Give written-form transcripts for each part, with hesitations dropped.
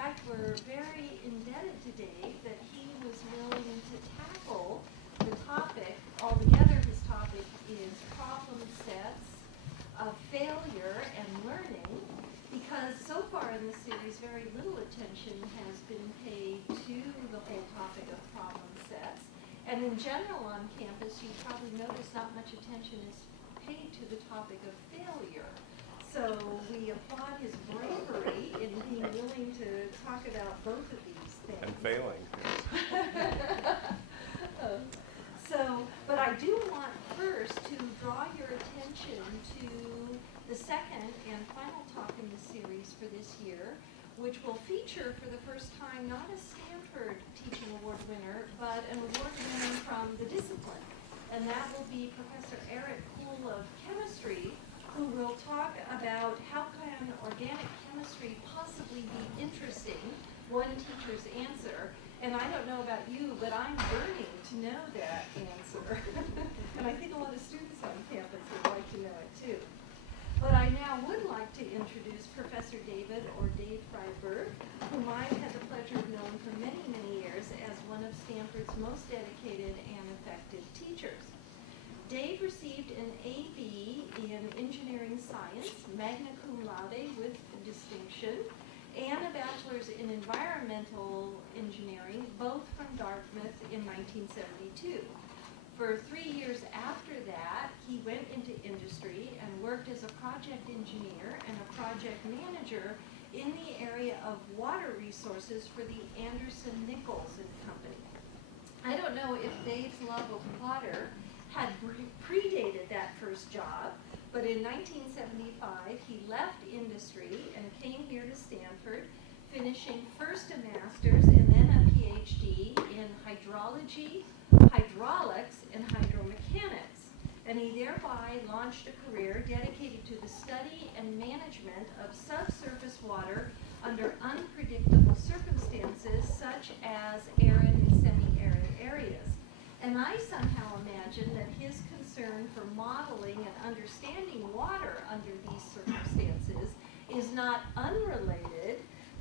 fact, we're very indebted to Dave that he was willing to tackle the topic. Altogether, his topic is problem sets of failure and learning, because so far in the series, very little attention has been paid to the whole topic of problem sets. And in general on campus, you probably notice not much attention is paid to the topic of failure. So we applaud his bravery in being willing to talk about both of these things. And failing. But I do want first to draw your attention to the second and final talk in the series for this year, which will feature for the first time not a Stanford Teaching Award winner, but an award winner from the discipline. And that will be Professor Eric Kuhl of Chemistry, who will talk about how can organic chemistry possibly be interesting, one teacher's answer. And I don't know about you, but I'm burning to know that answer. And I think a lot of students on campus would like to know it too. But I now would like to introduce Professor David, or Dave Freyberg, whom I've had the pleasure of knowing for many, many years as one of Stanford's most dedicated and effective teachers. Dave received an A.B. in Engineering Science, magna cum laude with distinction, and a bachelor's in Environmental Engineering, both from Dartmouth in 1972. For 3 years after that, he went into industry and worked as a project engineer and a project manager in the area of water resources for the Anderson-Nichols and Company. I don't know if Dave's love of water had predated that first job, but in 1975 he left industry and came here to Stanford, finishing first a master's and then a PhD in hydrology, hydraulics, and hydromechanics. And he thereby launched a career dedicated to the study and management of subsurface water under unpredictable circumstances such as arid and semi-arid areas. And I somehow imagine that his concern for modeling and understanding water under these circumstances is not unrelated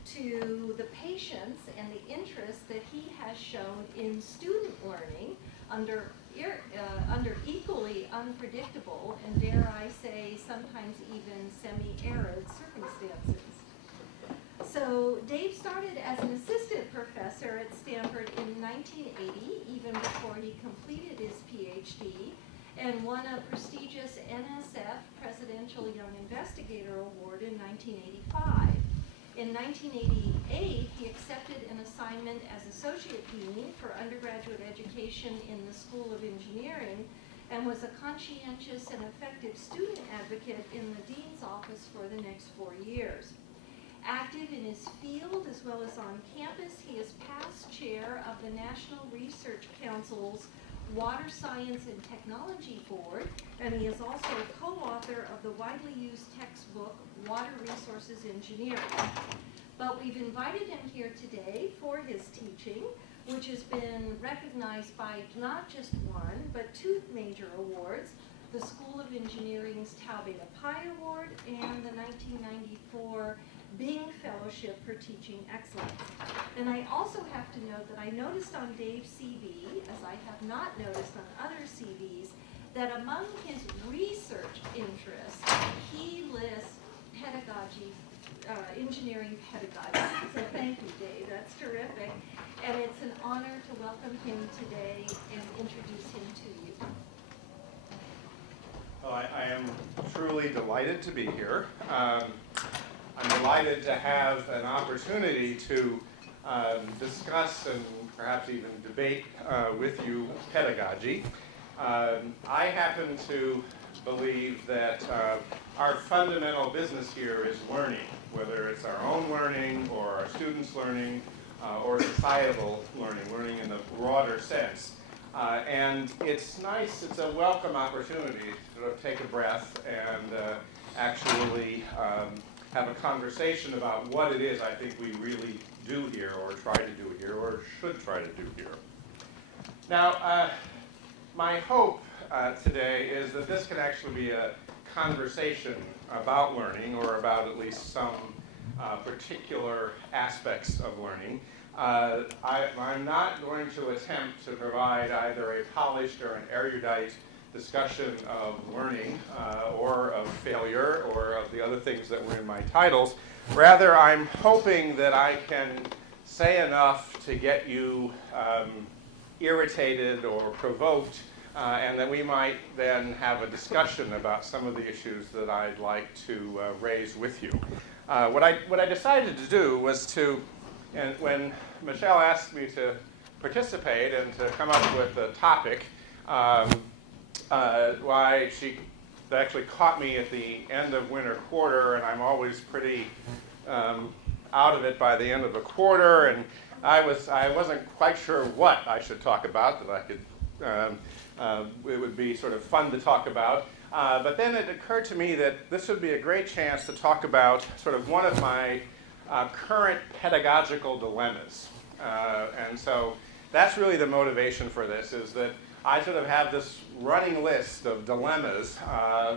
to the patience and the interest that he has shown in student learning under equally unpredictable and, dare I say, sometimes even semi-arid circumstances. So Dave started as an assistant professor at Stanford in 1980, even before he completed his PhD, and won a prestigious NSF Presidential Young Investigator Award in 1985. In 1988, he accepted an assignment as Associate Dean for undergraduate education in the School of Engineering and was a conscientious and effective student advocate in the Dean's office for the next 4 years. Active in his field as well as on campus, he is past chair of the National Research Council's Water Science and Technology Board, and he is also a co-author of the widely used textbook, Water Resources Engineering. But we've invited him here today for his teaching, which has been recognized by not just one, but 2 major awards, the School of Engineering's Tau Beta Pi Award and the 1994 Bing Fellowship for Teaching Excellence. And I also have to note that I noticed on Dave's CV, as I have not noticed on other CVs, that among his research interests, he lists pedagogy, engineering pedagogy. So thank you, Dave. That's terrific. And it's an honor to welcome him today and introduce him to you. Well, I am truly delighted to be here. I'm delighted to have an opportunity to discuss and perhaps even debate with you pedagogy. I happen to believe that our fundamental business here is learning, whether it's our own learning or our students' learning or societal learning in the broader sense. And it's nice, it's a welcome opportunity to sort of take a breath and actually have a conversation about what it is I think we really do here, or try to do here, or should try to do here. Now, my hope today is that this can actually be a conversation about learning, or about at least some particular aspects of learning. I'm not going to attempt to provide either a polished or an erudite discussion of learning or of failure or of the other things that were in my titles. Rather, I'm hoping that I can say enough to get you irritated or provoked, and that we might then have a discussion about some of the issues that I'd like to raise with you. What I decided to do was to, and when Michelle asked me to participate and to come up with a topic, why she actually caught me at the end of winter quarter, and I'm always pretty out of it by the end of a quarter, and I wasn't quite sure what I should talk about that I could it would be sort of fun to talk about. But then it occurred to me that this would be a great chance to talk about sort of one of my current pedagogical dilemmas. And so that's really the motivation for this, is that I sort of have this running list of dilemmas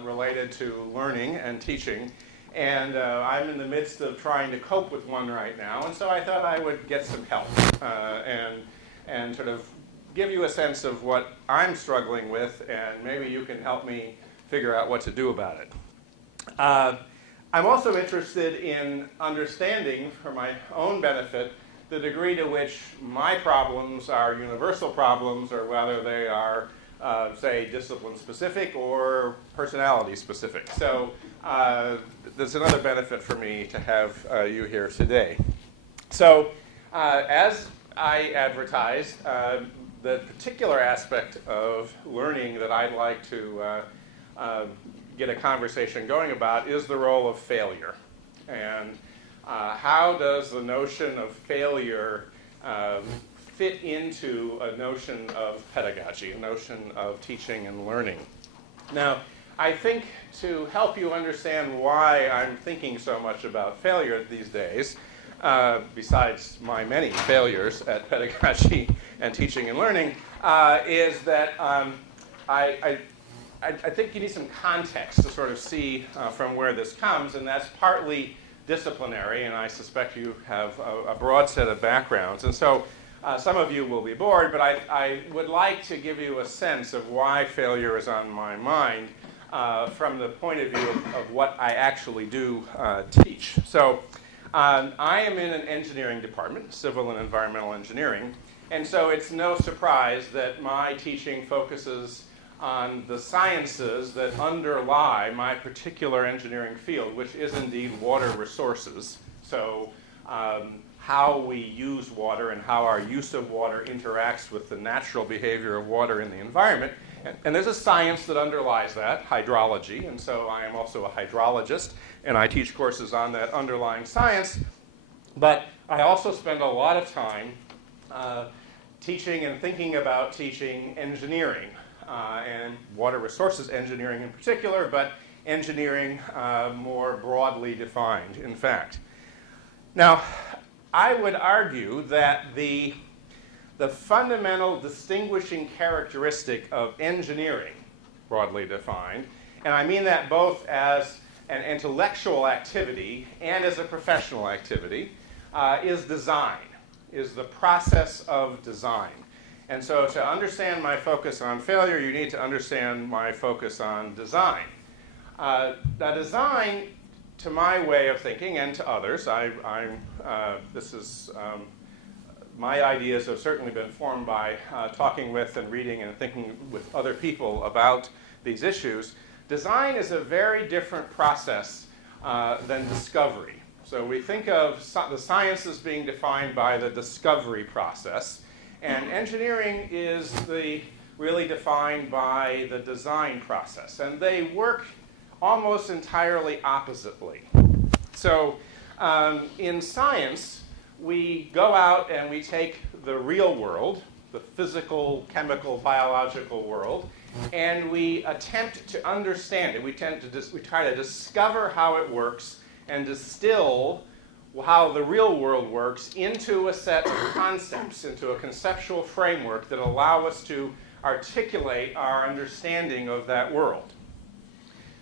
related to learning and teaching. And I'm in the midst of trying to cope with one right now. And so I thought I would get some help and sort of give you a sense of what I'm struggling with, and maybe you can help me figure out what to do about it. I'm also interested in understanding, for my own benefit, the degree to which my problems are universal problems, or whether they are, say, discipline-specific or personality-specific. So there's another benefit for me to have you here today. So as I advertised, the particular aspect of learning that I'd like to get a conversation going about is the role of failure. And how does the notion of failure fit into a notion of pedagogy, a notion of teaching and learning? Now, I think to help you understand why I'm thinking so much about failure these days, besides my many failures at pedagogy and teaching and learning, is that I think you need some context to sort of see from where this comes, and that's partly disciplinary, and I suspect you have a broad set of backgrounds. And so some of you will be bored, but I would like to give you a sense of why failure is on my mind from the point of view of what I actually do teach. So I am in an engineering department, civil and environmental engineering, and so it's no surprise that my teaching focuses on the sciences that underlie my particular engineering field, which is indeed water resources. So how we use water and how our use of water interacts with the natural behavior of water in the environment. And there's a science that underlies that, hydrology, and so I am also a hydrologist, and I teach courses on that underlying science. But I also spend a lot of time teaching and thinking about teaching engineering, and water resources engineering in particular, but engineering more broadly defined, in fact. Now, I would argue that the fundamental distinguishing characteristic of engineering, broadly defined, and I mean that both as an intellectual activity and as a professional activity, is design, is the process of design. And so to understand my focus on failure, you need to understand my focus on design. Now design, to my way of thinking, and to others, my ideas have certainly been formed by talking with and reading and thinking with other people about these issues. Design is a very different process than discovery. So we think of the sciences being defined by the discovery process, and engineering is really defined by the design process. And they work almost entirely oppositely. So in science, we go out and we take the real world, the physical, chemical, biological world, and we attempt to understand it. We try to discover how it works and distill how the real world works into a set of concepts, into a conceptual framework that allow us to articulate our understanding of that world.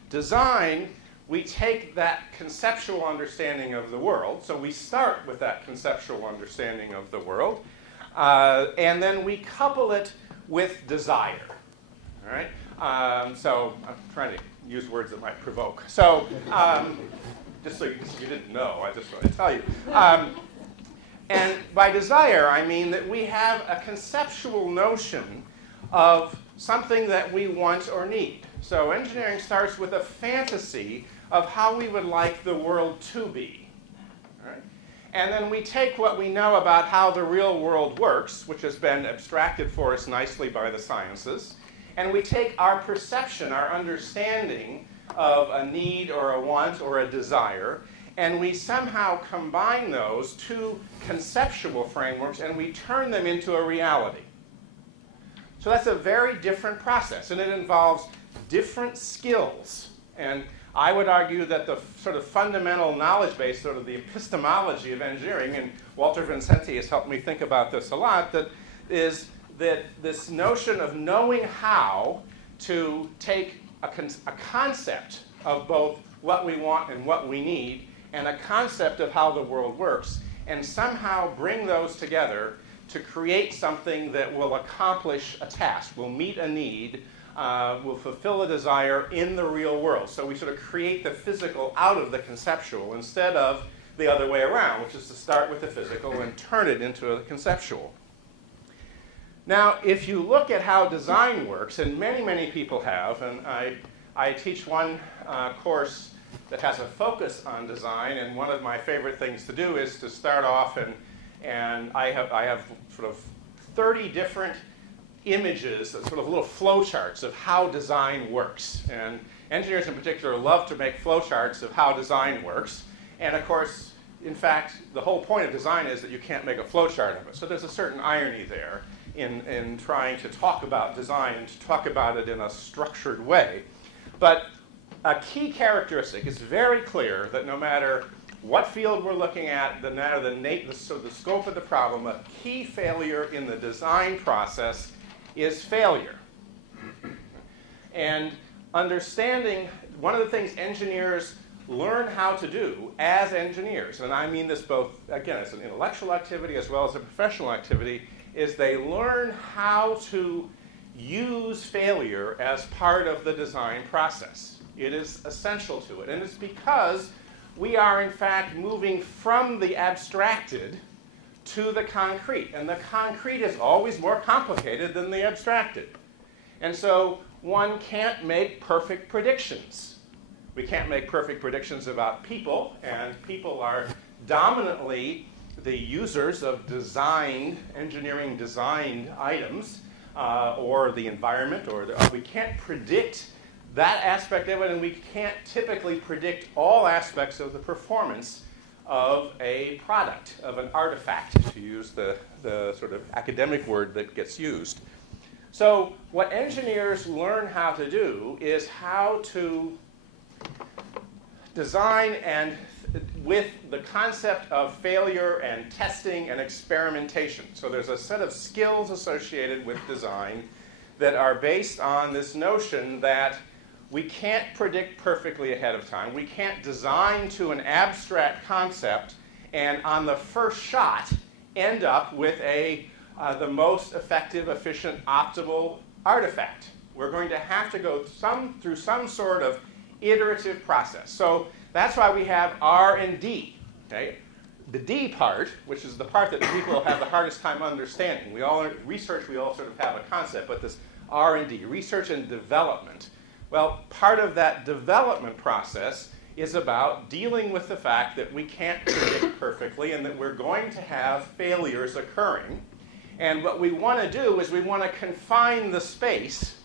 Design, we take that conceptual understanding of the world, so we start with that conceptual understanding of the world, and then we couple it with desire. All right? So I'm trying to use words that might provoke. So just so you didn't know, I just want to tell you. And by desire, I mean that we have a conceptual notion of something that we want or need. So engineering starts with a fantasy of how we would like the world to be. Right? And then we take what we know about how the real world works, which has been abstracted for us nicely by the sciences, and we take our perception, our understanding of a need or a want or a desire, and we somehow combine those two conceptual frameworks and we turn them into a reality. So that's a very different process, and it involves different skills. And I would argue that the sort of fundamental knowledge base, sort of the epistemology of engineering, and Walter Vincenti has helped me think about this a lot, that is that this notion of knowing how to take a concept of both what we want and what we need, and a concept of how the world works, and somehow bring those together to create something that will accomplish a task, will meet a need, will fulfill a desire in the real world. So we sort of create the physical out of the conceptual instead of the other way around, which is to start with the physical and turn it into a conceptual. Now, if you look at how design works, and many, many people have, and I teach one course that has a focus on design, and one of my favorite things to do is to start off, and I have sort of 30 different images, sort of little flowcharts of how design works. And engineers in particular love to make flowcharts of how design works. And of course, in fact, the whole point of design is that you can't make a flowchart of it. So there's a certain irony there in trying to talk about design and to talk about it in a structured way. But a key characteristic is very clear that no matter what field we're looking at, no matter the scope of the problem, a key failure in the design process is failure. And understanding, one of the things engineers learn how to do as engineers, and I mean this both, again, as an intellectual activity as well as a professional activity, is they learn how to use failure as part of the design process. It is essential to it. And it's because we are, in fact, moving from the abstracted to the concrete. And the concrete is always more complicated than the abstracted. And so one can't make perfect predictions. We can't make perfect predictions about people, and people are dominantly the users of engineering designed items, or the environment, we can't predict that aspect of it, and we can't typically predict all aspects of the performance of a product, of an artifact, to use the sort of academic word that gets used. So what engineers learn how to do is how to design and with the concept of failure and testing and experimentation. So there's a set of skills associated with design that are based on this notion that we can't predict perfectly ahead of time. We can't design to an abstract concept and on the first shot end up with the most effective, efficient, optimal artifact. We're going to have to go through some sort of iterative process. So that's why we have R&D. Okay? The D part, which is the part that people have the hardest time understanding. We all sort of have a concept, but this R&D, research and development. Well, part of that development process is about dealing with the fact that we can't predict perfectly and that we're going to have failures occurring. And what we want to do is we want to confine the space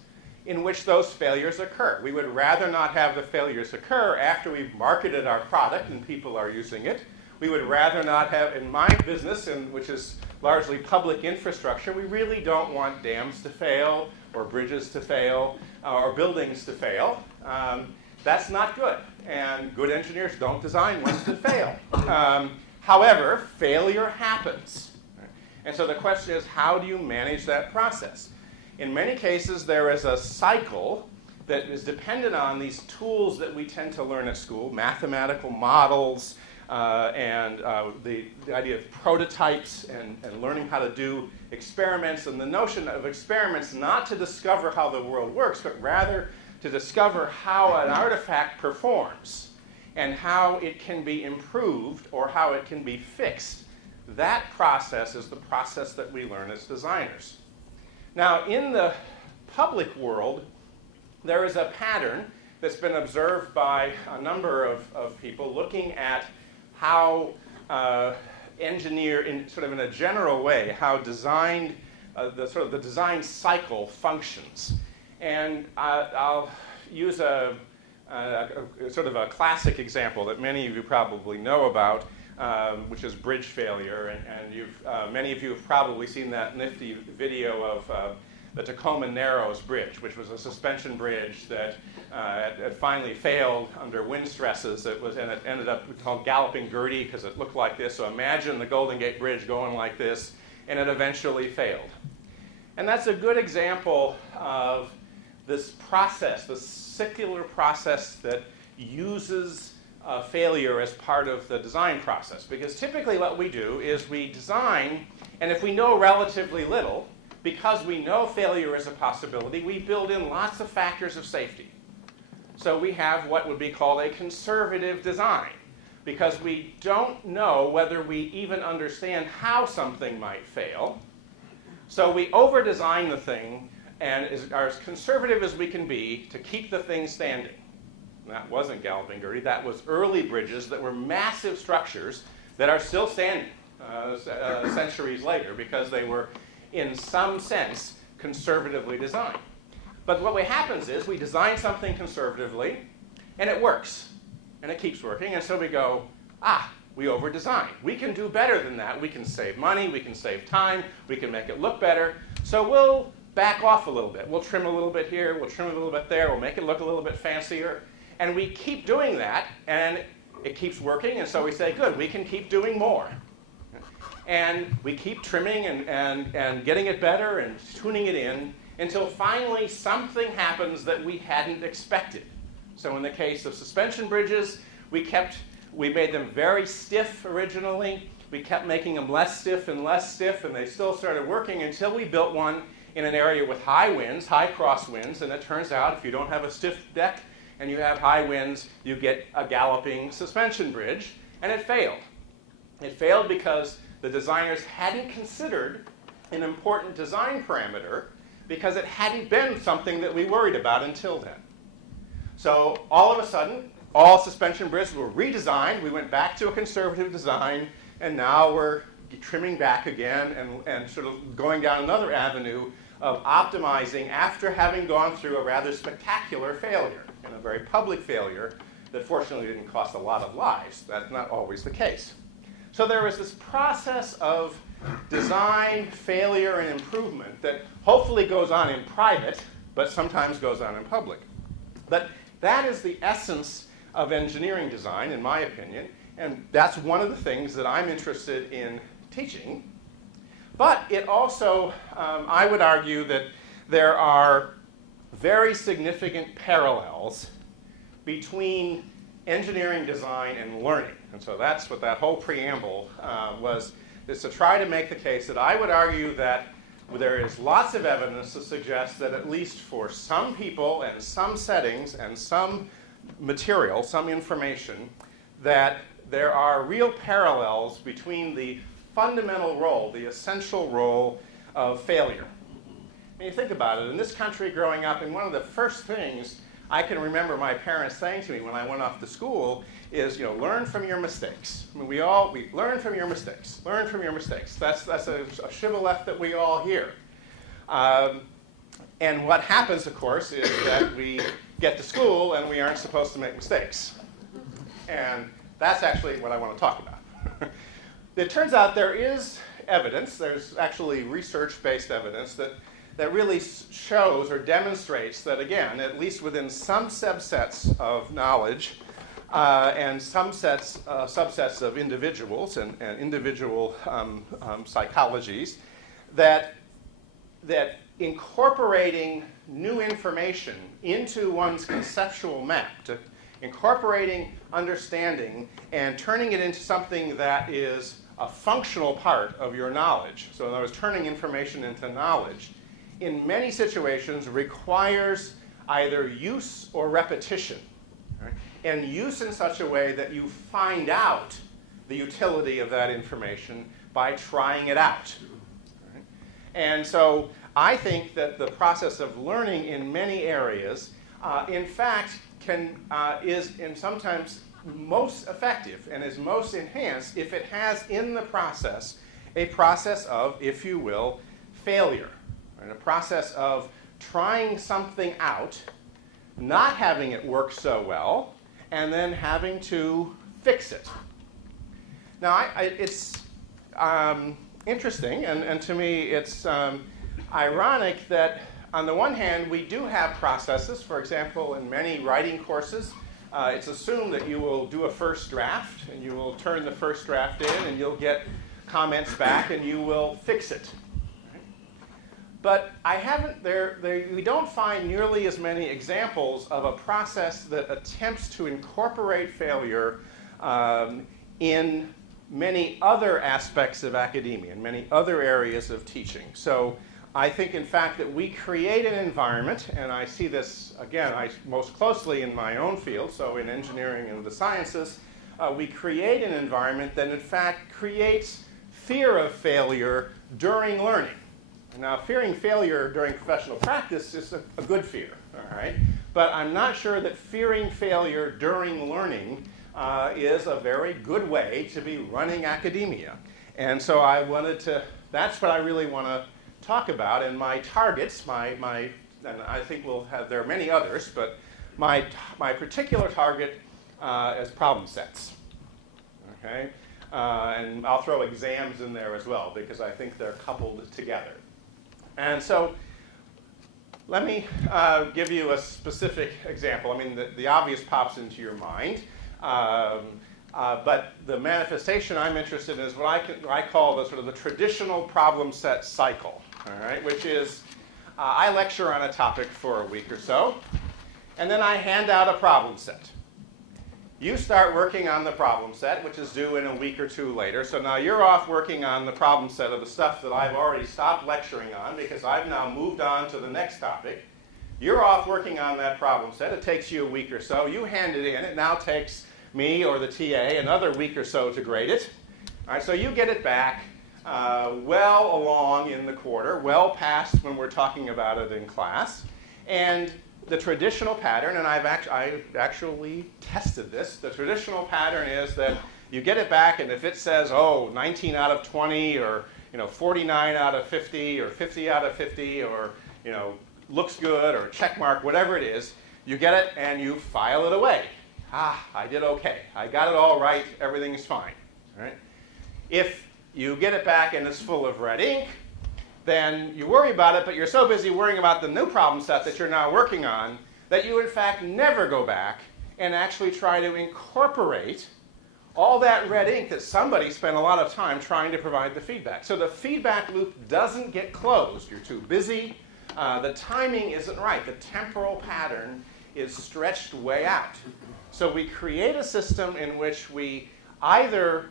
in which those failures occur. We would rather not have the failures occur after we've marketed our product and people are using it. We would rather not have, in my business, which is largely public infrastructure, we really don't want dams to fail or bridges to fail or buildings to fail. That's not good. And good engineers don't design ones that fail. However, failure happens. And so the question is, how do you manage that process? In many cases, there is a cycle that is dependent on these tools that we tend to learn at school, mathematical models, and the idea of prototypes and learning how to do experiments, and the notion of experiments not to discover how the world works, but rather to discover how an artifact performs and how it can be improved or how it can be fixed. That process is the process that we learn as designers. Now, in the public world, there is a pattern that's been observed by a number of people looking at how engineer, in a general way, how designed, the design cycle functions. And I'll use a classic example that many of you probably know about, which is bridge failure. And many of you have probably seen that nifty video of the Tacoma Narrows Bridge, which was a suspension bridge that had finally failed under wind stresses. And it ended up called Galloping Gertie because it looked like this. So imagine the Golden Gate Bridge going like this, and it eventually failed. And that's a good example of this process, the circular process that uses failure as part of the design process. Because typically what we do is we design, and if we know relatively little, because we know failure is a possibility, we build in lots of factors of safety. So we have what would be called a conservative design, because we don't know whether we even understand how something might fail. So we over-design the thing and are as conservative as we can be to keep the thing standing. And that wasn't Galloping Gertie. That was early bridges that were massive structures that are still standing centuries later because they were, in some sense, conservatively designed. But what happens is we design something conservatively, and it works, and it keeps working, and so we go, we over-design. We can do better than that. We can save money, we can save time, we can make it look better, so we'll back off a little bit. We'll trim a little bit here, we'll trim a little bit there, we'll make it look a little bit fancier, and we keep doing that, and it keeps working, and so we say, good, we can keep doing more. And we keep trimming and getting it better and tuning it in until finally something happens that we hadn't expected. So in the case of suspension bridges, we made them very stiff originally. We kept making them less stiff, and they still started working until we built one in an area with high winds, high crosswinds, and it turns out if you don't have a stiff deck and you have high winds, you get a galloping suspension bridge, and it failed. It failed because the designers hadn't considered an important design parameter because it hadn't been something that we worried about until then. So all of a sudden, all suspension bridges were redesigned. We went back to a conservative design, and now we're trimming back again and sort of going down another avenue of optimizing after having gone through a rather spectacular failure, and a very public failure that fortunately didn't cost a lot of lives. That's not always the case. So there is this process of design, failure, and improvement that hopefully goes on in private, but sometimes goes on in public. But that is the essence of engineering design, in my opinion, and that's one of the things that I'm interested in teaching. But it also, I would argue that there are very significant parallels between engineering design and learning. And so that's what that whole preamble is to try to make the case that I would argue that there is lots of evidence to suggest that at least for some people and some settings and some material, some information, that there are real parallels between the fundamental role, the essential role of failure. When you think about it, in this country growing up, and one of the first things I can remember my parents saying to me when I went off to school is, learn from your mistakes. I mean, we learn from your mistakes. Learn from your mistakes. That's a shibboleth that we all hear. And what happens, of course, is that we get to school and we aren't supposed to make mistakes. And that's actually what I want to talk about. It turns out there is evidence, there's actually research-based evidence that really shows or demonstrates that, again, at least within some subsets of knowledge and some subsets of individuals and individual psychologies, that incorporating new information into one's conceptual map, to incorporating understanding and turning it into something that is a functional part of your knowledge. So in other words, turning information into knowledge, in many situations requires either use or repetition. Right? And use in such a way that you find out the utility of that information by trying it out. Right? And so I think that the process of learning in many areas, in fact, is sometimes most effective and is most enhanced if it has in the process a process of, if you will, failure. Right? A process of trying something out, not having it work so well, and then having to fix it. Now, it's interesting, and to me it's ironic that on the one hand we do have processes. For example, in many writing courses, it's assumed that you will do a first draft, and you will turn the first draft in, and you'll get comments back, and you will fix it. But we don't find nearly as many examples of a process that attempts to incorporate failure in many other aspects of academia, in many other areas of teaching. So I think, in fact, that we create an environment, and I see this, again, most closely in my own field, so in engineering and the sciences, we create an environment that, in fact, creates fear of failure during learning. Now, fearing failure during professional practice is a good fear, all right? But I'm not sure that fearing failure during learning is a very good way to be running academia. And so that's what I really want to talk about. And my targets, and I think there are many others, but my particular target is problem sets, okay? And I'll throw exams in there as well, because I think they're coupled together. And so let me give you a specific example. I mean, the obvious pops into your mind. But the manifestation I'm interested in is what I call the sort of the traditional problem set cycle, all right, which is I lecture on a topic for a week or so, and then I hand out a problem set. You start working on the problem set, which is due in a week or two later. So now you're off working on the problem set of the stuff that I've already stopped lecturing on because I've now moved on to the next topic. You're off working on that problem set. It takes you a week or so. You hand it in. It now takes me or the TA another week or so to grade it. All right, so you get it back well along in the quarter, well past when we're talking about it in class. And the traditional pattern, and I've actually tested this, the traditional pattern is that you get it back, and if it says, 19 out of 20, or 49 out of 50, or 50 out of 50, or looks good, or check mark, whatever it is, you get it and you file it away. I did okay. I got it all right. Everything's fine. Right? If you get it back and it's full of red ink, then you worry about it, but you're so busy worrying about the new problem set that you're now working on that you, in fact, never go back and actually try to incorporate all that red ink that somebody spent a lot of time trying to provide the feedback. So the feedback loop doesn't get closed. You're too busy. The timing isn't right. The temporal pattern is stretched way out. So we create a system in which we either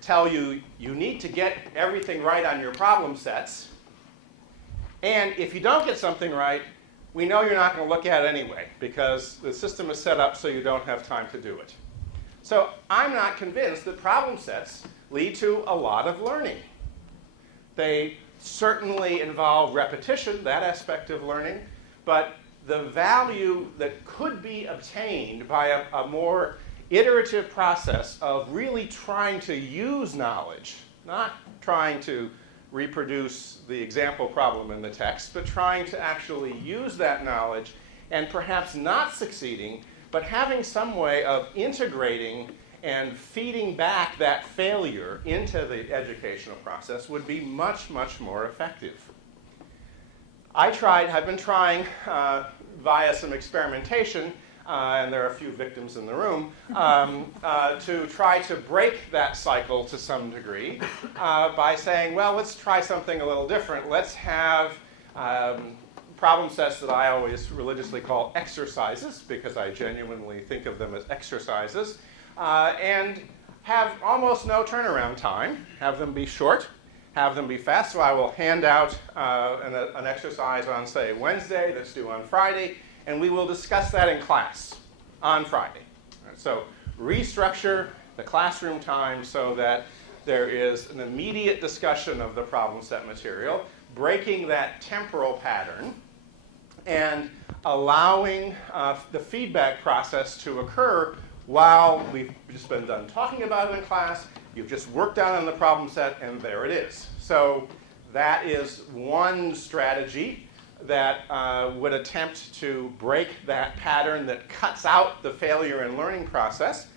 tell you need to get everything right on your problem sets, and if you don't get something right, we know you're not going to look at it anyway because the system is set up so you don't have time to do it. So I'm not convinced that problem sets lead to a lot of learning. They certainly involve repetition, that aspect of learning, but the value that could be obtained by a more iterative process of really trying to use knowledge, not trying to reproduce the example problem in the text, but trying to actually use that knowledge and perhaps not succeeding, but having some way of integrating and feeding back that failure into the educational process would be much, much more effective. I've been trying via some experimentation, and there are a few victims in the room, to try to break that cycle to some degree by saying, well, let's try something a little different. Let's have Problem sets that I always religiously call exercises, because I genuinely think of them as exercises, and have almost no turnaround time. Have them be short, have them be fast. So I will hand out an exercise on, say, Wednesday that's due on Friday, and we will discuss that in class on Friday. So restructure the classroom time so that there is an immediate discussion of the problem set material, breaking that temporal pattern, and allowing the feedback process to occur while we've just been done talking about it in class. You've just worked out on the problem set, and there it is. So that is one strategy that would attempt to break that pattern that cuts out the failure in learning process.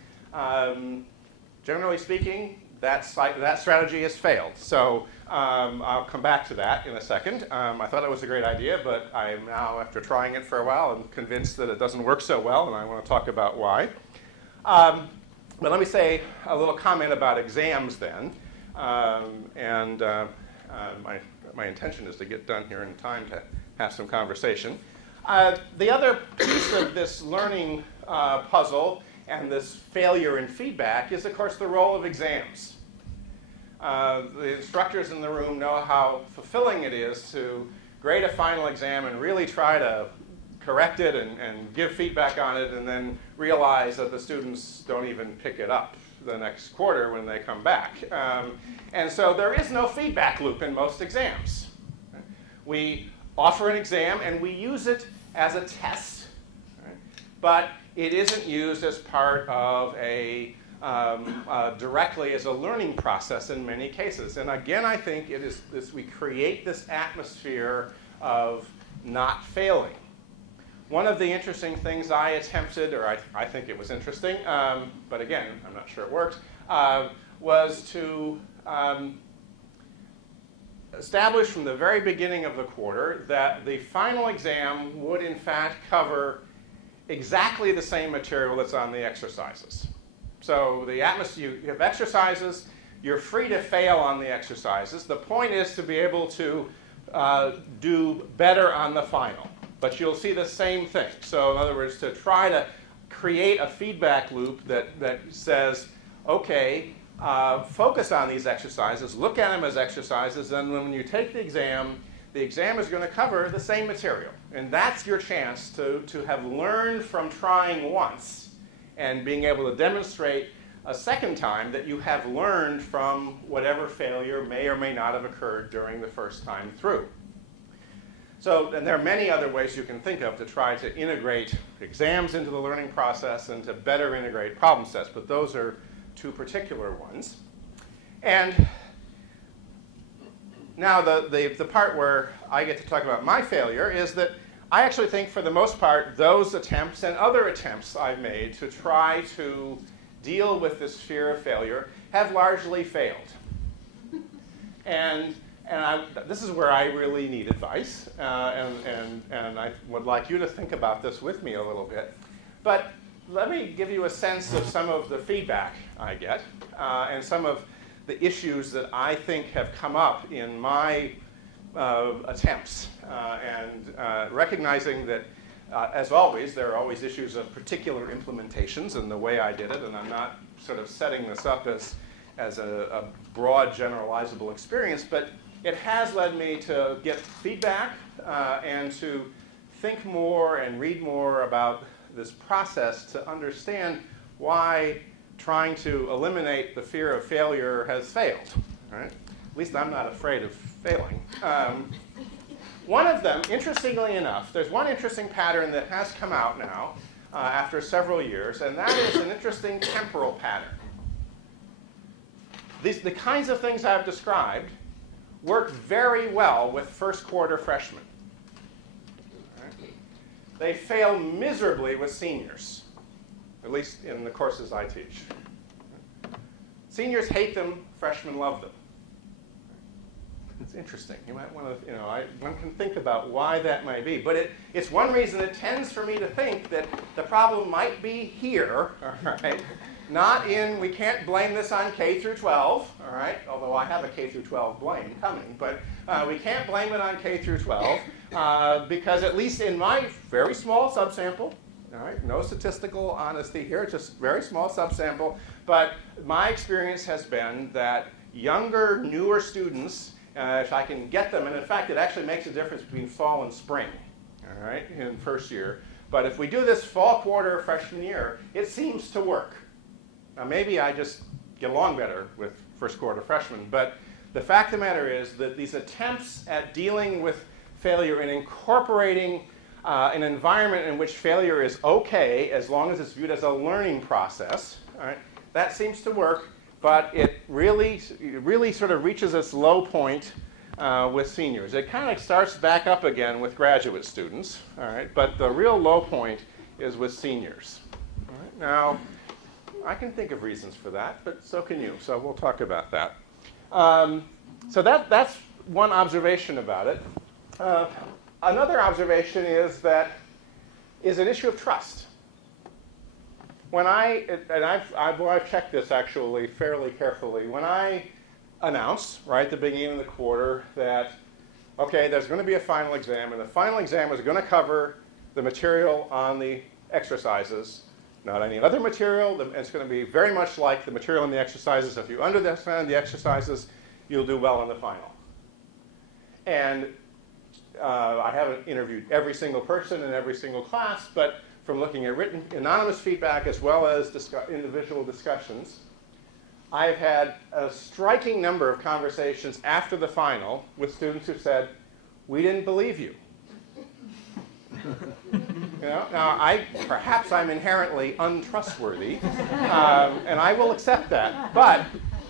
Generally speaking, that strategy has failed. So I'll come back to that in a second. I thought it was a great idea, but I am now, after trying it for a while, I'm convinced that it doesn't work so well, and I want to talk about why. But let me say a little comment about exams then. My intention is to get done here in time to have some conversation. The other piece of this learning puzzle and this failure in feedback is, of course, the role of exams. The instructors in the room know how fulfilling it is to grade a final exam and really try to correct it and give feedback on it, and then realize that the students don't even pick it up the next quarter when they come back. And so there is no feedback loop in most exams. We offer an exam and we use it as a test, right? But it isn't used as part of directly as a learning process in many cases. And again, I think it is this, we create this atmosphere of not failing. One of the interesting things I attempted, or I think it was interesting, but again, I'm not sure it worked, was to establish from the very beginning of the quarter that the final exam would in fact cover exactly the same material that's on the exercises. So the atmosphere, you have exercises, you're free to fail on the exercises. The point is to be able to do better on the final. But you'll see the same thing. So in other words, to try to create a feedback loop that says, okay, focus on these exercises, look at them as exercises, and when you take the exam is going to cover the same material. And that's your chance to have learned from trying once and being able to demonstrate a second time that you have learned from whatever failure may or may not have occurred during the first time through. So, and there are many other ways you can think of to try to integrate exams into the learning process and to better integrate problem sets, but those are two particular ones. And now the part where I get to talk about my failure is that I actually think for the most part those attempts and other attempts I've made to try to deal with this fear of failure have largely failed. And this is where I really need advice, and I would like you to think about this with me a little bit. But let me give you a sense of some of the feedback I get and some of the issues that I think have come up in my attempts, and recognizing that, as always, there are always issues of particular implementations and the way I did it, and I'm not sort of setting this up as a broad generalizable experience, but it has led me to get feedback and to think more and read more about this process to understand why trying to eliminate the fear of failure has failed. Right? At least I'm not afraid of failing. One of them, interestingly enough, there's one interesting pattern that has come out now after several years, and that is an interesting temporal pattern. The kinds of things I've described work very well with first quarter freshmen. Right? They fail miserably with seniors, at least in the courses I teach. Seniors hate them, freshmen love them. That's interesting. You might want to, one can think about why that might be. But it's one reason it tends for me to think that the problem might be here, all right? Not in, we can't blame this on K through 12, all right? Although I have a K through 12 blame coming. But we can't blame it on K through 12 because at least in my very small subsample, all right, no statistical honesty here, just very small subsample, but my experience has been that younger, newer students, if I can get them, and in fact it actually makes a difference between fall and spring, all right, in first year. But if we do this fall quarter freshman year, it seems to work. Now maybe I just get along better with first quarter freshmen, but the fact of the matter is that these attempts at dealing with failure and incorporating an environment in which failure is okay as long as it's viewed as a learning process, all right, that seems to work, but it really sort of reaches its low point with seniors. It kind of starts back up again with graduate students, all right, but the real low point is with seniors. All right? Now, I can think of reasons for that, but so can you, so we'll talk about that. So that's one observation about it. Another observation is that is an issue of trust. When I've checked this actually fairly carefully. When I announce, right at the beginning of the quarter, that, okay, there's going to be a final exam, and the final exam is going to cover the material on the exercises, not any other material, and it's going to be very much like the material in the exercises. If you understand the exercises, you'll do well in the final. And I haven't interviewed every single person in every single class, but from looking at written anonymous feedback as well as individual discussions, I've had a striking number of conversations after the final with students who said, "We didn't believe you." Now, perhaps I'm inherently untrustworthy, and I will accept that. But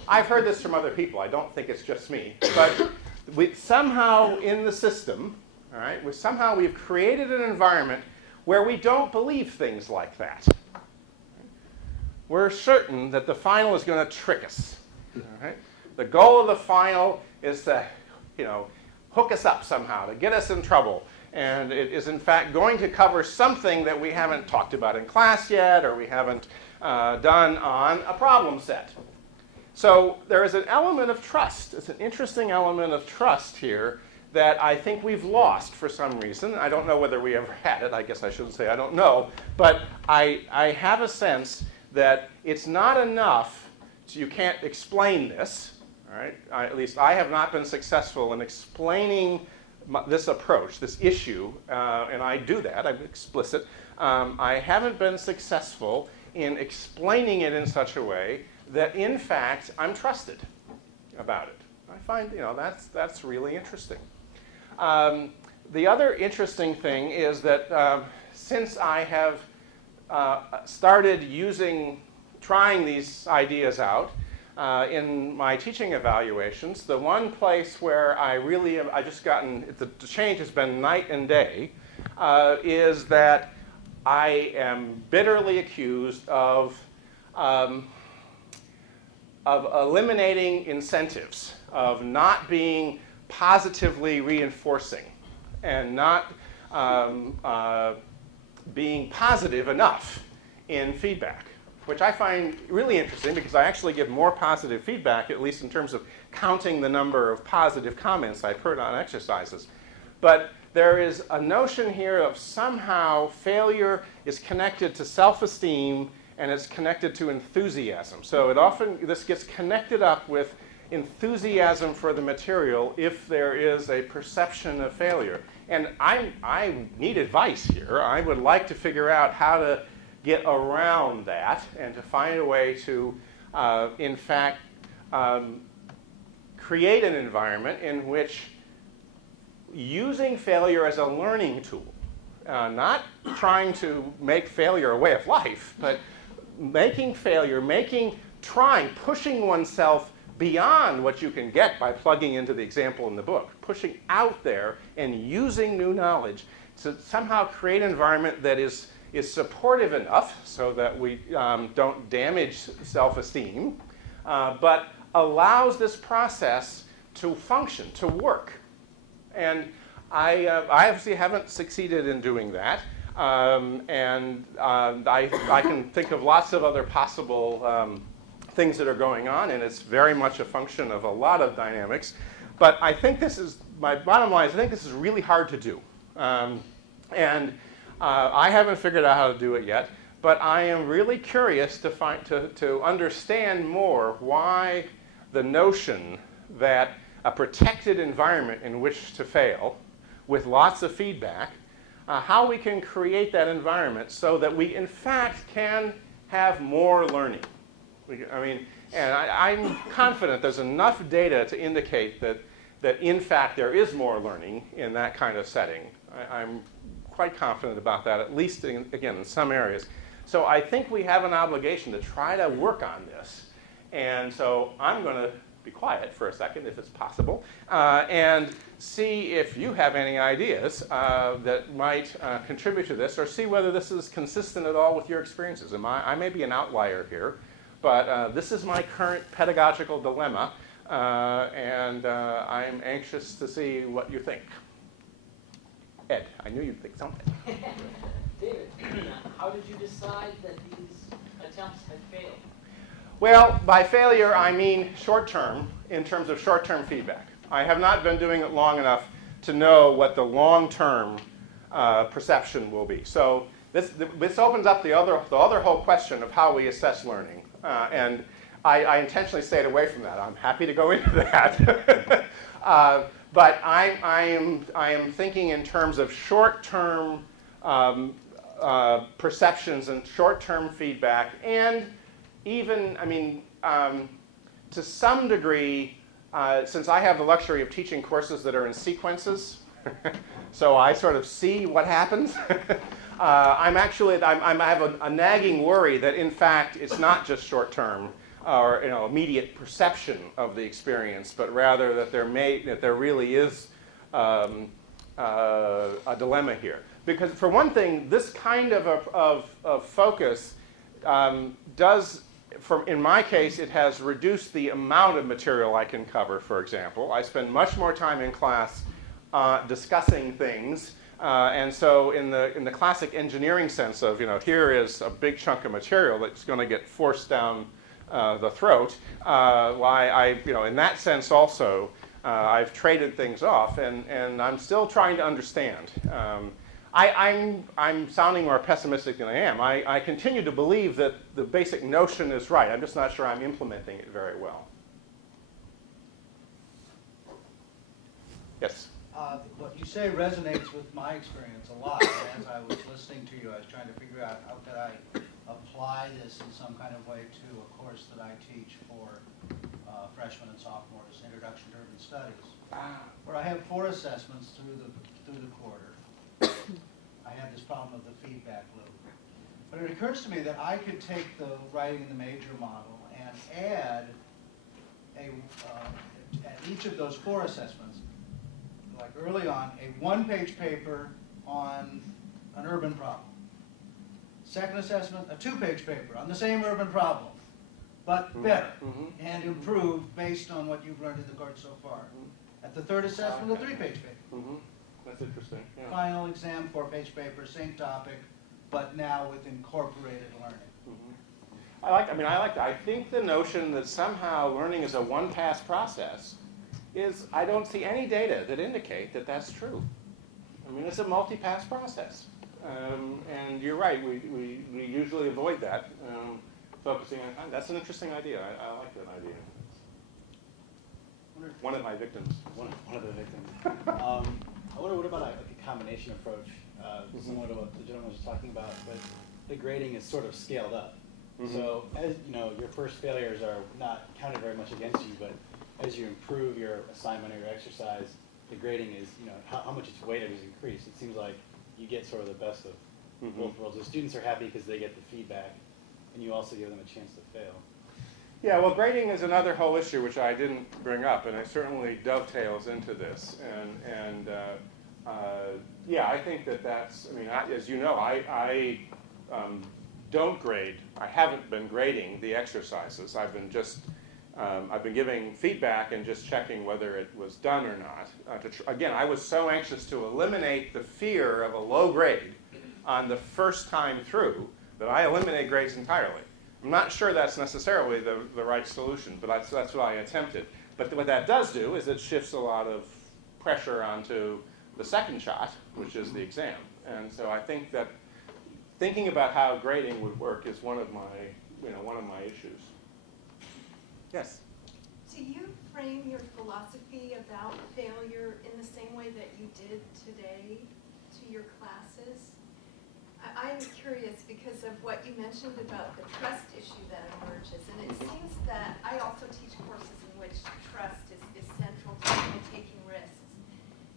I've heard this from other people. I don't think it's just me. But somehow in the system, all right, we've created an environment where we don't believe things like that. We're certain that the final is going to trick us. All right? The goal of the final is to, hook us up somehow, to get us in trouble. And it is, in fact, going to cover something that we haven't talked about in class yet, or we haven't done on a problem set. So there is an element of trust. It's an interesting element of trust here that I think we've lost for some reason. I don't know whether we ever had it. I guess I shouldn't say I don't know. But I have a sense that it's not enough. You can't explain this. All right? At least I have not been successful in explaining this approach, this issue, and I do that. I'm explicit. I haven't been successful in explaining it in such a way that, in fact, I'm trusted about it. I find, that's really interesting. The other interesting thing is that since I have started trying these ideas out in my teaching evaluations, the one place where I just gotten, the change has been night and day, is that I am bitterly accused of eliminating incentives, of not being positively reinforcing, and not being positive enough in feedback, which I find really interesting because I actually give more positive feedback, at least in terms of counting the number of positive comments I put on exercises. But there is a notion here of somehow failure is connected to self-esteem and it's connected to enthusiasm. So this gets connected up with enthusiasm for the material if there is a perception of failure. And I need advice here. I would like to figure out how to get around that and to find a way to, in fact, create an environment in which using failure as a learning tool, not trying to make failure a way of life, but making failure, pushing oneself beyond what you can get by plugging into the example in the book, pushing out there and using new knowledge to somehow create an environment that is supportive enough so that we don't damage self-esteem, but allows this process function, to work. And I obviously haven't succeeded in doing that. I can think of lots of other possible things that are going on, and it's very much a function of a lot of dynamics. But I think this is, my bottom line is, I think this is really hard to do. I haven't figured out how to do it yet, but I am really curious to understand more why the notion that a protected environment in which to fail, with lots of feedback, how we can create that environment so that we, in fact, can have more learning. I'm confident there's enough data to indicate that in fact, there is more learning in that kind of setting. I'm quite confident about that, at least, again, in some areas. So I think we have an obligation to try to work on this. And so I'm going to be quiet for a second, if it's possible, and see if you have any ideas that might contribute to this, or see whether this is consistent at all with your experiences. I may be an outlier here, but this is my current pedagogical dilemma, and I'm anxious to see what you think. Ed, I knew you'd think something. David, how did you decide that these attempts had failed? Well, by failure, I mean short-term, in terms of short-term feedback. I have not been doing it long enough to know what the long-term perception will be. So this opens up the other whole question of how we assess learning. And I intentionally stayed away from that. I'm happy to go into that. But I am thinking in terms of short-term perceptions and short-term feedback, and even, to some degree, since I have the luxury of teaching courses that are in sequences, so I sort of see what happens. I have a nagging worry that, in fact, it's not just short-term or immediate perception of the experience, but rather that there really is a dilemma here. Because for one thing, this kind of focus does, in my case, it has reduced the amount of material I can cover, for example. I spend much more time in class discussing things. And so in the classic engineering sense of, here is a big chunk of material that's going to get forced down the throat, in that sense also, I've traded things off, and I'm still trying to understand. I'm sounding more pessimistic than I am. I continue to believe that the basic notion is right. I'm just not sure I'm implementing it very well. Yes? What you say resonates with my experience a lot. As I was listening to you, I was trying to figure out how could I apply this in some kind of way to a course that I teach for freshmen and sophomores, Introduction to Urban Studies, where I have 4 assessments through the quarter. I had this problem of the feedback loop. But it occurs to me that I could take the writing in the major model and add at each of those 4 assessments, like early on, a 1-page paper on an urban problem. Second assessment, a 2-page paper on the same urban problem, but better and improved based on what you've learned in the course so far. At the 3rd assessment, a 3-page paper. That's interesting. Yeah. Final exam, 4-page paper, same topic, but now with incorporated learning. I like that. I think the notion that somehow learning is a one-pass process is, I don't see any data that indicate that that's true. It's a multi-pass process. And you're right, we usually avoid that, focusing on time. That's an interesting idea. I like that idea. One of my victims. One of the victims. I wonder, what about a combination approach, similar to what the gentleman was talking about, but the grading is sort of scaled up. So as your first failures are not counted very much against you, but as you improve your assignment or your exercise, the grading is, how much its weighted is increased. It seems like you get sort of the best of both worlds. The students are happy because they get the feedback, and you also give them a chance to fail. Yeah, well, grading is another whole issue which I didn't bring up, and it certainly dovetails into this. I think that's, as you know, I don't grade. I haven't been grading the exercises. I've been just I've been giving feedback and just checking whether it was done or not. Again, I was so anxious to eliminate the fear of a low grade on the first time through that I eliminate grades entirely. I'm not sure that's necessarily the right solution, but that's what I attempted. But what that does do is it shifts a lot of pressure onto the second shot, which is the exam. And so I think that thinking about how grading would work is one of my issues. Yes? Do you frame your philosophy about failure in the same way that you did today to your classes? I'm curious because of what you mentioned about the trust issue that emerges, and it seems that I also teach courses in which trust is central to people taking risks.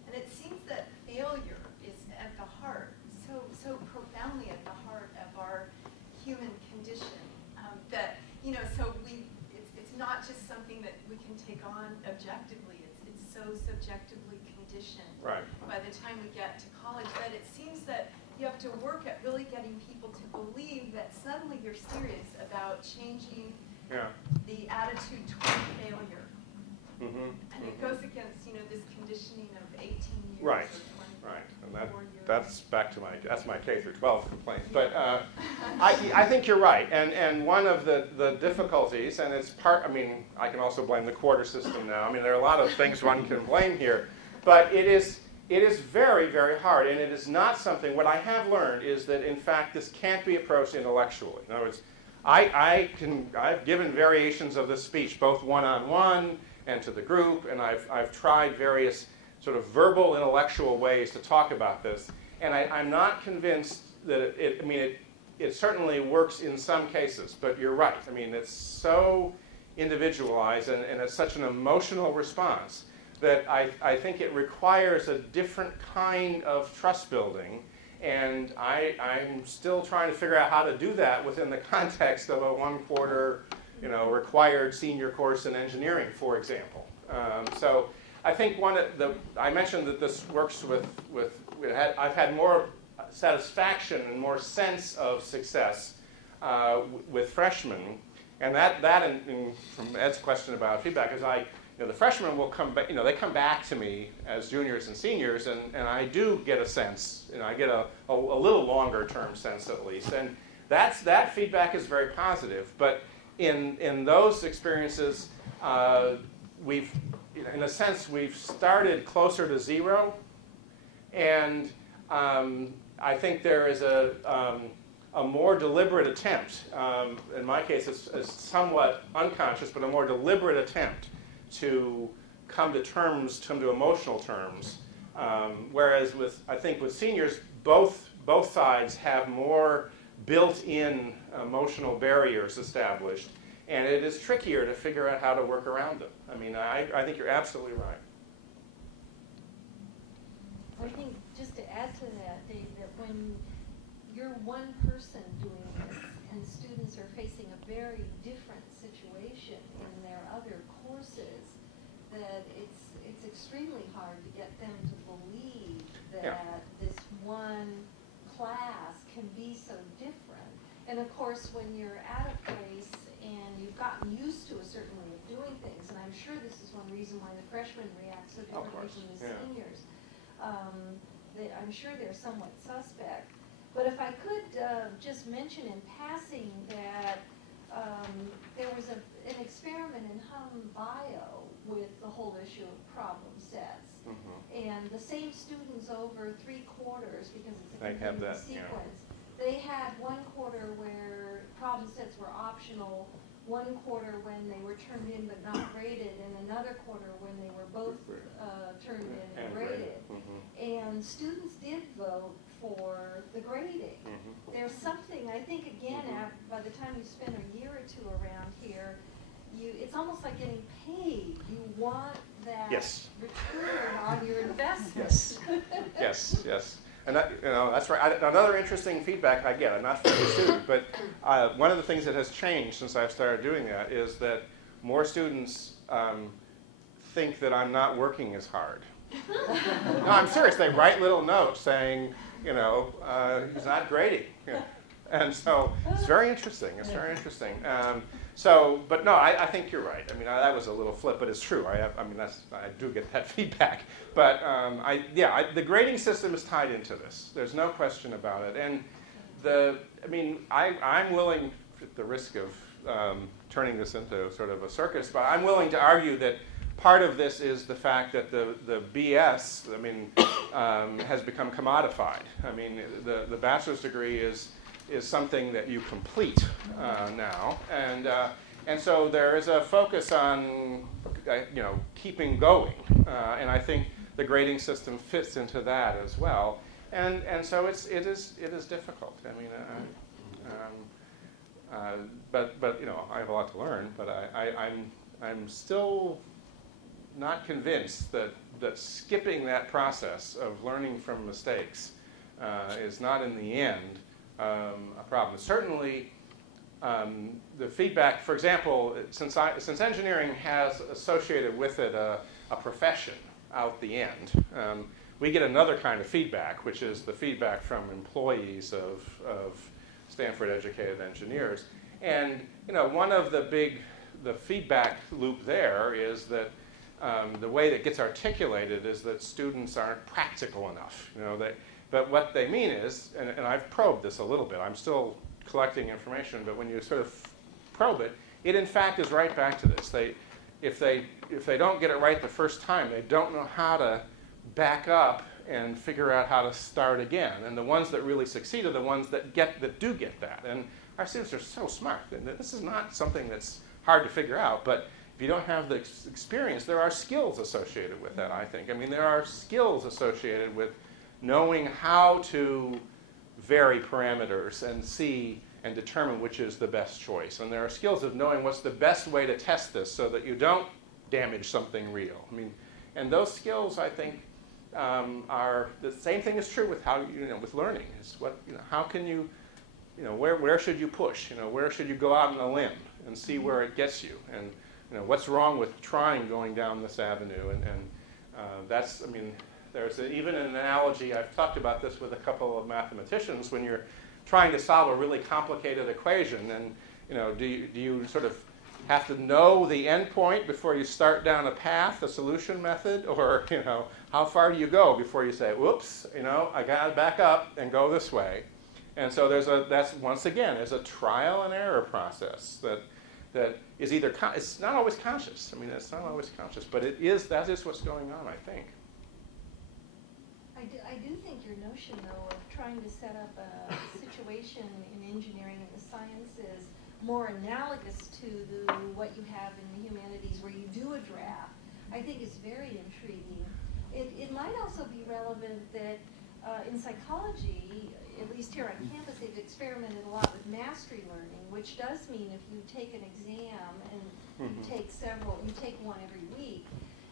And it seems that failure is at the heart, so profoundly at the heart of our human condition, that, so it's not just something that we can take on objectively. It's so subjectively conditioned Right. by the time we get to college that it seems that you have to work at really getting people to believe that suddenly you're serious about changing the attitude toward failure. And it goes against, this conditioning of 18 years Right. or 24 Right, and years. that's back to that's my K through 12 complaint. But I think you're right, and one of the difficulties, and it's part. I can also blame the quarter system now. There are a lot of things one can blame here, but it is very, very hard, and it is not something. What I have learned is that in fact this can't be approached intellectually. In other words, I've given variations of this speech both one-on-one and to the group, and I've tried various sort of verbal, intellectual ways to talk about this. And I'm not convinced that it certainly works in some cases, but you're right. It's so individualized and it's such an emotional response that I think it requires a different kind of trust building. And I'm still trying to figure out how to do that within the context of a one-quarter, required senior course in engineering, for example. So I think I mentioned that this works I've had more satisfaction and more sense of success with freshmen, and that from Ed's question about feedback is the freshmen will come back. They come back to me as juniors and seniors, and I do get a sense. I get a little longer term sense at least, and that feedback is very positive. But in those experiences, in a sense, we've started closer to zero, and I think there is a more deliberate attempt. In my case, it's somewhat unconscious, but a more deliberate attempt to come to emotional terms. Whereas I think with seniors, both sides have more built-in emotional barriers established. And it is trickier to figure out how to work around them. I think you're absolutely right. I think just to add to that, Dave, that when you're one person doing this and students are facing a very different situation in their other courses, that it's extremely hard to get them to believe that this one class can be so different. And of course, when you're at a place and you've gotten used to a certain way of doing things, and I'm sure this is one reason why the freshmen react so differently from the seniors. I'm sure they're somewhat suspect. But if I could just mention in passing that there was an experiment in Hum Bio with the whole issue of problem sets. And the same students over 3 quarters, because it's a continuous sequence, they had 1 quarter where problem sets were optional, 1 quarter when they were turned in but not graded, and another quarter when they were both turned in and graded. And students did vote for the grading. There's something, I think, again, by the time you spend a year or 2 around here, it's almost like getting paid. You want that return on your investment. Yes. And that's right. Another interesting feedback I get, I'm not from the student, but one of the things that has changed since I've started doing that is that more students think that I'm not working as hard. No, I'm serious. They write little notes saying, he's not grading. And so it's very interesting. It's very interesting. But no, I think you're right. I mean, that was a little flip, but it's true. I do get that feedback. But the grading system is tied into this. There's no question about it. And I'm willing, at the risk of turning this into sort of a circus, but I'm willing to argue that part of this is the fact that the BS, has become commodified. I mean, the bachelor's degree is something that you complete now, and so there is a focus on keeping going, and I think the grading system fits into that as well, and so it is difficult. I mean, but I have a lot to learn, but I'm still not convinced that skipping that process of learning from mistakes is not in the end a problem. Certainly, the feedback, for example, since engineering has associated with it a profession out the end, we get another kind of feedback, which is the feedback from employees of Stanford-educated engineers. And one of the feedback loop there is that the way that gets articulated is that students aren't practical enough. But what they mean is, and I've probed this a little bit, I'm still collecting information, but when you sort of probe it, it in fact is right back to this. If they don't get it right the first time, they don't know how to back up and figure out how to start again. And the ones that really succeed are the ones that do get that. And our students are so smart. And this is not something that's hard to figure out, but if you don't have the experience, there are skills associated with that, I think. I mean, there are skills associated with knowing how to vary parameters and see and determine which is the best choice. And there are skills of knowing what's the best way to test this so that you don't damage something real. I mean, and those skills, I think, are the same thing is true with how with learning. It's what how can you where should you push? Where should you go out on a limb and see where it gets you? And what's wrong with going down this avenue? And that's there's even an analogy. I've talked about this with a couple of mathematicians when you're trying to solve a really complicated equation, and do you sort of have to know the end point before you start down a path, a solution method, or how far do you go before you say, whoops, I got to back up and go this way? And so that's once again is a trial and error process that is either it's not always conscious. I mean, it's not always conscious, but that is what's going on, I think. I do think your notion, though, of trying to set up a situation in engineering and the sciences more analogous to what you have in the humanities where you do a draft, I think is very intriguing. It might also be relevant that in psychology, at least here on campus, they've experimented a lot with mastery learning, which does mean if you take an exam and you take one every week,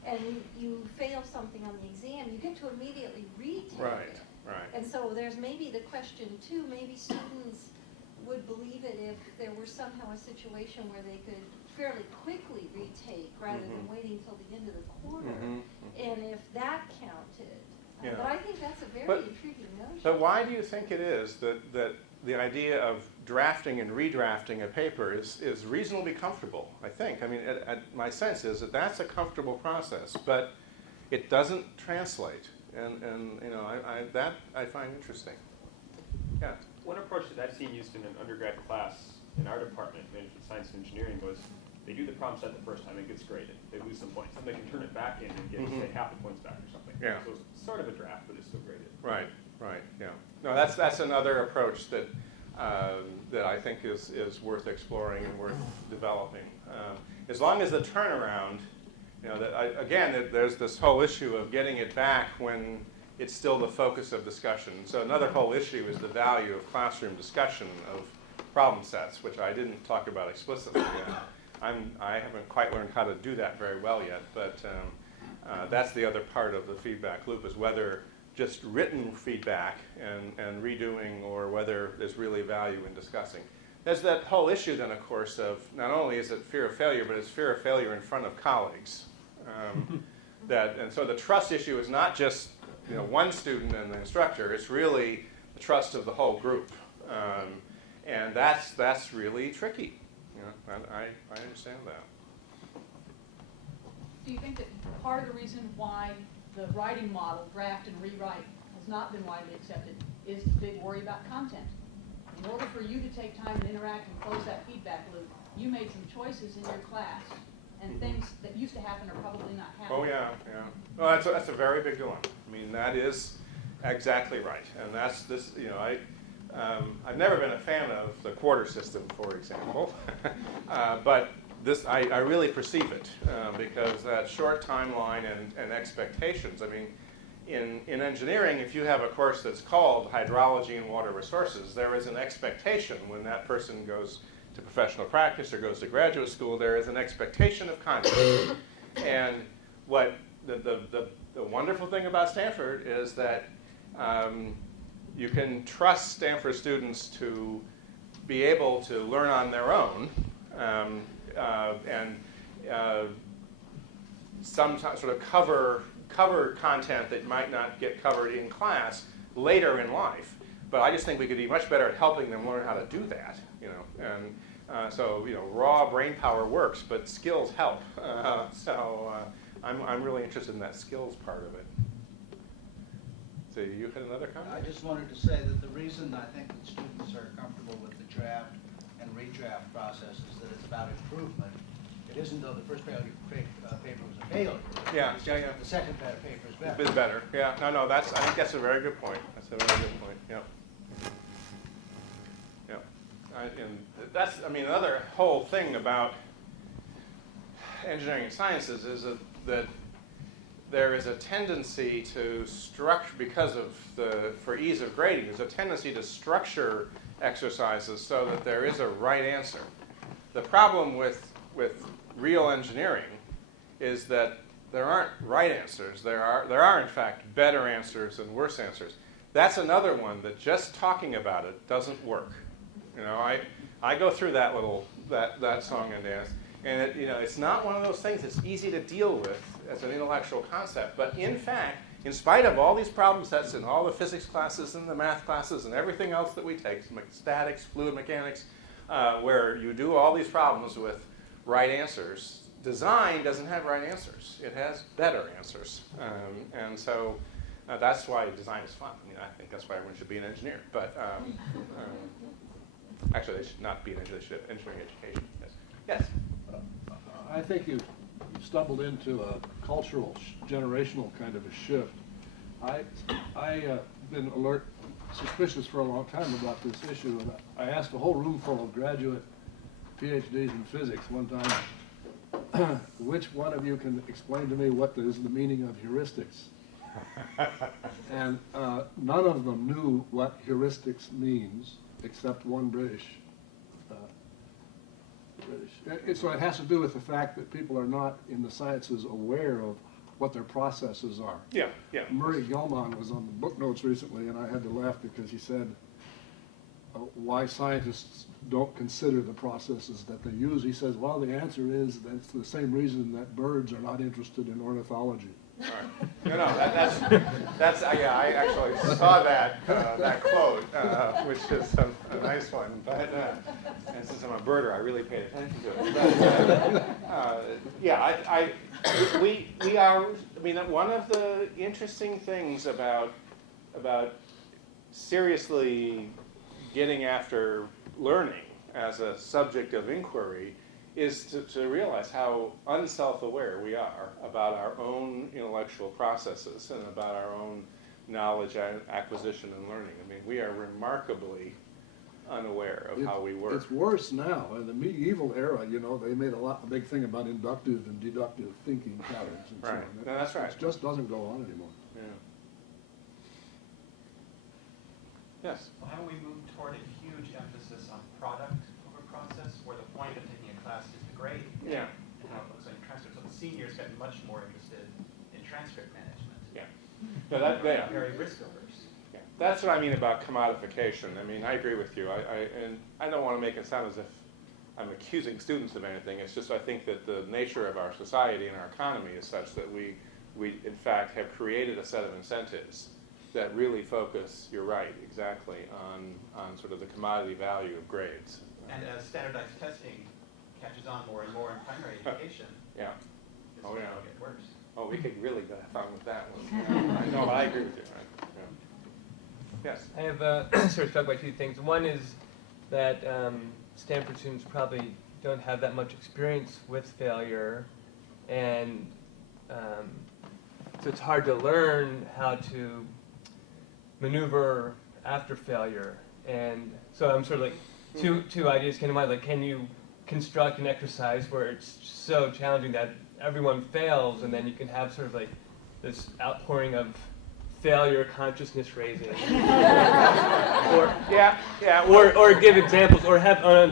and you fail something on the exam, you get to immediately retake it. Right. And so there's maybe the question, too, maybe students would believe it if there were somehow a situation where they could fairly quickly retake rather than waiting till the end of the quarter, and if that counted. Yeah. But I think that's a very intriguing notion. But why do you think it is that the idea of drafting and redrafting a paper is reasonably comfortable, I think? I mean, my sense is that that's a comfortable process, but it doesn't translate. And that I find interesting. Yeah. One approach that I've seen used in an undergrad class in our department, management science and engineering, was they do the problem set the first time, it gets graded. They lose some points. Then they can turn it back in and get, say, half the points back or something. Yeah. So it's sort of a draft, but it's still graded. Right, yeah. No, that's another approach that I think is worth exploring and worth developing. As long as the turnaround, there's this whole issue of getting it back when it's still the focus of discussion. So another whole issue is the value of classroom discussion of problem sets, which I didn't talk about explicitly yet. I haven't quite learned how to do that very well yet, but that's the other part of the feedback loop, is whether just written feedback and redoing, or whether there's really value in discussing. There's that whole issue then, of course, of not only is it fear of failure, but it's fear of failure in front of colleagues. And so the trust issue is not just one student and the instructor, it's really the trust of the whole group. And that's really tricky. You know, I understand that. Do you think that part of the reason why the writing model, draft and rewrite, has not been widely accepted is the big worry about content? In order for you to take time and interact and close that feedback loop, you made some choices in your class, and things that used to happen are probably not happening. Oh yeah, yeah. Well, that's a very big dilemma. I mean, that is exactly right, and that's this. You know, I've never been a fan of the quarter system, for example, but this I really perceive it because that short timeline and expectations. I mean, in engineering, if you have a course that's called Hydrology and Water Resources, there is an expectation when that person goes to professional practice or goes to graduate school, there is an expectation of content. And what the wonderful thing about Stanford is that you can trust Stanford students to be able to learn on their own and sometimes sort of cover content that might not get covered in class later in life. But I just think we could be much better at helping them learn how to do that, you know. And so, you know, raw brain power works, but skills help. I'm really interested in that skills part of it. So you had another comment? I just wanted to say that the reason I think that students are comfortable with the draft and redraft process is that it's about improvement. It isn't though the first paper was a failure. Yeah, It's yeah, just yeah. The second paper is better. It's better. Yeah. No. I think that's a very good point. That's a very good point. Yeah. Yeah. And that's. I mean, another whole thing about engineering and sciences is that there is a tendency to structure, because of for ease of grading, there's a tendency to structure exercises so that there is a right answer. The problem with real engineering is that there aren't right answers. There are in fact better answers and worse answers. That's another one that just talking about it doesn't work. You know, I go through that that song and dance, and it's not one of those things that's easy to deal with as an intellectual concept. But in fact, in spite of all these problem sets in all the physics classes and the math classes and everything else that we take, statics, fluid mechanics, where you do all these problems with right answers, design doesn't have right answers. It has better answers. And so that's why design is fun. I mean, I think that's why everyone should be an engineer. But actually, they should not be an engineer. They should have engineering education. Yes? I think you stumbled into a cultural, generational kind of a shift. I've been suspicious for a long time about this issue, and I asked a whole room full of graduate PhDs in physics one time, which one of you can explain to me what is the meaning of heuristics? And none of them knew what heuristics means, except one British. So it has to do with the fact that people are not in the sciences aware of what their processes are. Yeah, yeah. Murray Gell-Mann was on the book notes recently, and I had to laugh because he said why scientists don't consider the processes that they use. He says, well, the answer is that it's the same reason that birds are not interested in ornithology. All right. No, that's yeah. I actually saw that quote, which is a nice one. But and since I'm a birder, I really paid attention to it. But, yeah, we are. I mean, one of the interesting things about seriously getting after learning as a subject of inquiry is to realize how unself-aware we are about our own intellectual processes and about our own knowledge acquisition and learning. I mean, we are remarkably unaware of how we work. It's worse now. In the medieval era, they made a big thing about inductive and deductive thinking patterns and so on. Right. No, that's right. It just doesn't go on anymore. Yeah. Yes? Well, haven't we moved toward a huge emphasis on product over process, where the point of taking a class is the grade? Yeah. And how it looks like transcript. So the seniors get much more interested in transcript management. Yeah. No, yeah. Very risk averse. Yeah. That's what I mean about commodification. I mean, I agree with you. And I don't want to make it sound as if I'm accusing students of anything. It's just I think that the nature of our society and our economy is such that we in fact have created a set of incentives that really focus, you're right, exactly, on sort of the commodity value of grades. And as standardized testing catches on more and more in primary education, Yeah. this Oh, will yeah. get worse. Oh, we could really have fun with that one. I know, I agree with you. Right? Yeah. Yes. I have sort of struck by two things. One is that Stanford students probably don't have that much experience with failure, and so it's hard to learn how to maneuver after failure. And so I'm sort of like, two ideas came to mind, like, can you construct an exercise where it's so challenging that everyone fails, and then you can have sort of like this outpouring of failure consciousness raising, or give examples, or have a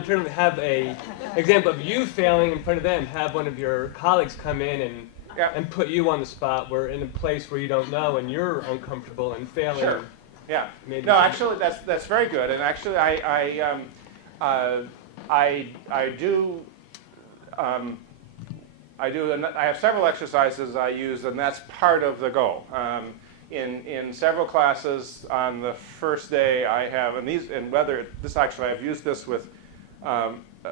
example of you failing in front of them. Have one of your colleagues come in and put you on the spot, where in a place where you don't know and you're uncomfortable and failing. Sure. Yeah. Maybe No, actually, that's very good. And actually, I have several exercises I use, and that's part of the goal. In several classes on the first day, I have, I've used this with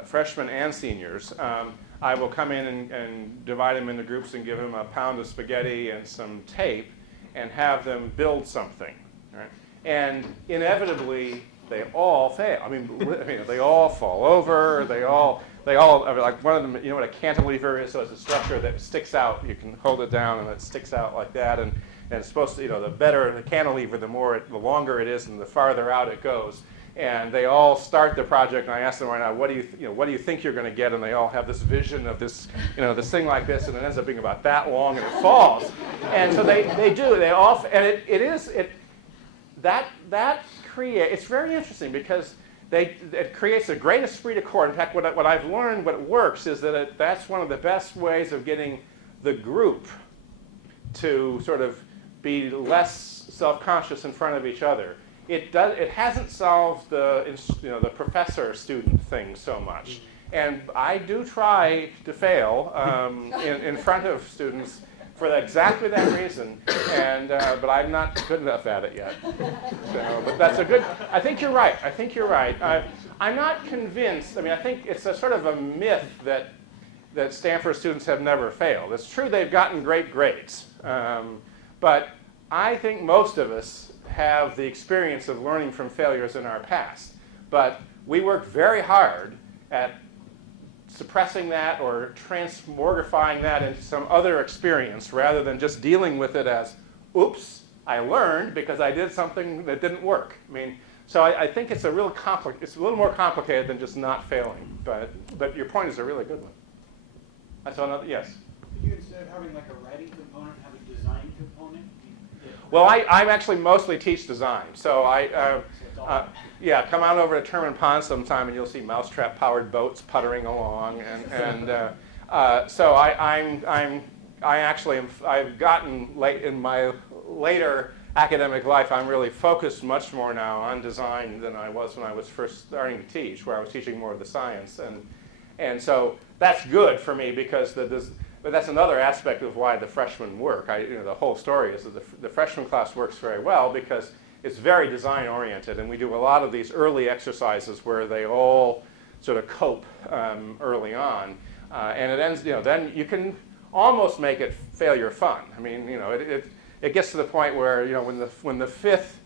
freshmen and seniors. I will come in and divide them into groups and give them a pound of spaghetti and some tape, and have them build something. Right? And inevitably, they all fail. I mean, they all fall over. They all, like one of them, you know what a cantilever is? So it's a structure that sticks out. You can hold it down and it sticks out like that. And it's supposed to, the better the cantilever, the longer it is and the farther out it goes. And they all start the project, and I ask them right now, what do you think you're going to get? And they all have this vision of this, this thing like this, and it ends up being about that long, and it falls. And so they all, and it's very interesting because it creates a great esprit de corps. In fact, what I've learned, what works, is that that's one of the best ways of getting the group to sort of be less self-conscious in front of each other. It hasn't solved the professor-student thing so much, and I do try to fail in front of students for exactly that reason, but I'm not good enough at it yet. So, but that's a good. I think you're right. I'm not convinced. I mean, I think it's a sort of a myth that Stanford students have never failed. It's true they've gotten great grades, but I think most of us have the experience of learning from failures in our past. But we work very hard at suppressing that or transmogrifying that into some other experience rather than just dealing with it as, oops, I learned because I did something that didn't work. I mean, so I think it's a little more complicated than just not failing. But your point is a really good one. That's another, yes? Could you, instead of having like a writing component, have a design component? Well, I actually mostly teach design. So come on over to Terman Pond sometime, and you'll see mousetrap-powered boats puttering along. I've gotten late in my later academic life. I'm really focused much more now on design than I was when I was first starting to teach, where I was teaching more of the science, and so that's good for me because But that's another aspect of why the freshmen work. The whole story is that the freshman class works very well because it's very design-oriented, and we do a lot of these early exercises where they all sort of cope early on, and it ends. Then you can almost make it failure fun. I mean, it gets to the point where when the fifth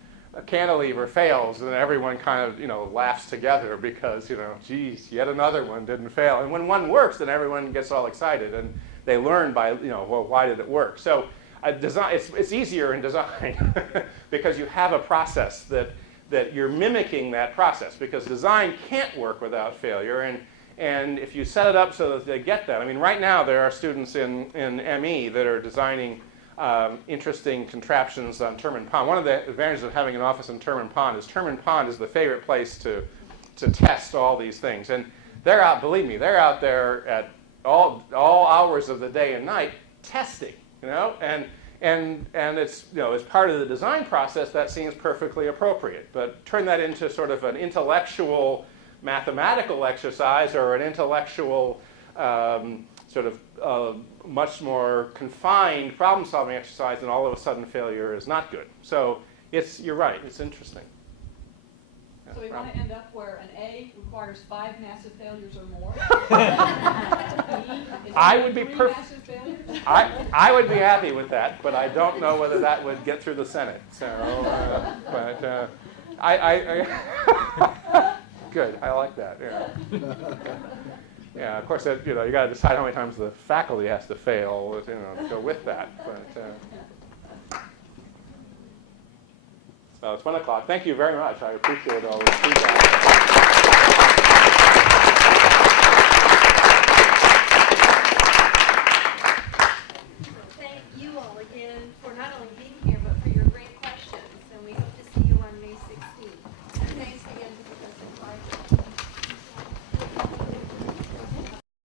cantilever fails, then everyone kind of laughs together because geez, yet another one didn't fail, and when one works, then everyone gets all excited and they learn by, well, why did it work? So design, it's easier in design because you have a process that you're mimicking that process, because design can't work without failure. And if you set it up so that they get that, I mean, right now there are students in ME that are designing interesting contraptions on Terman Pond. One of the advantages of having an office in Terman Pond is the favorite place to test all these things. And they're out, believe me, they're out there at all hours of the day and night testing, and it's as part of the design process that seems perfectly appropriate. But turn that into sort of an intellectual mathematical exercise or an intellectual much more confined problem-solving exercise, and all of a sudden failure is not good. So You're right, it's interesting. So we want to end up where an A requires 5 massive failures or more. B is I only would be 3 massive failures. I would be happy with that, but I don't know whether that would get through the Senate. So, good. I like that. Yeah. Yeah. Of course, you got to decide how many times the faculty has to fail, to go with that. But well, it's 1 o'clock. Thank you very much. I appreciate all the feedback.